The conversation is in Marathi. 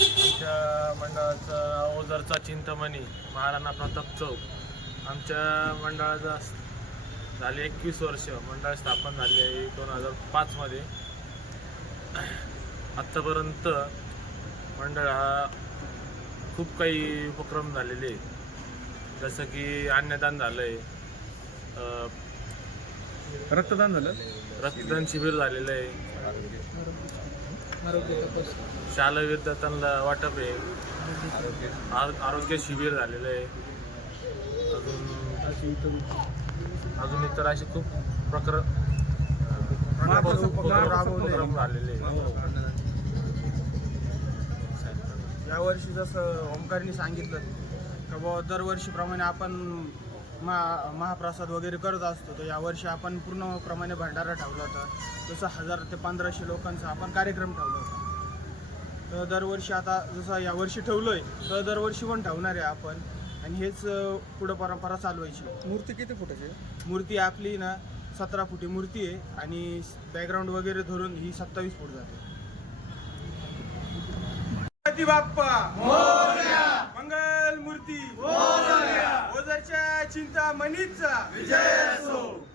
मंडळाचा ओझरचा चिंतामणी महाराणा प्रताप चौक. आमच्या मंडळाचा झाले एकवीस वर्ष मंडळ स्थापन झाले आहे दोन हजार पाचमध्ये आत्तापर्यंत मंडळ हा खूप काही उपक्रम झालेले आहे जसं की अन्नदान झालं आहे रक्तदान झालं? रक्तदान शिबिर झालेलं आहे. शालेय विद्यार्थ्यांना वाटप आहे आ- आरोग्य शिबिर झालेलं आहे अजून अजून इतर असे खूप प्रकार उपक्रम झालेले आहे. यावर्षी जसं ओमकारनी सांगितलं का बुवा दरवर्षीप्रमाणे आपण महा महाप्रसाद वगैरे करत असतो. तर यावर्षी आपण पूर्णप्रमाणे भंडारा ठेवला होता. जसं हजार ते पंधराशे लोकांचा आपण कार्यक्रम ठेवला होता. तर दरवर्षी आता जसं यावर्षी ठेवलं आहे तर दरवर्षी पण ठेवणार आहे आपण. आणि हेच पुढं परंपरा चालवायची मूर्ती किती फुटाची आहे? मूर्ती आपली ना सतरा फुटी मूर्ती आहे. आणि बॅकग्राऊंड वगैरे धरून ही सत्तावीस फूट जाते. बाप्पा मंगल चिंता मनीचा विजय असो.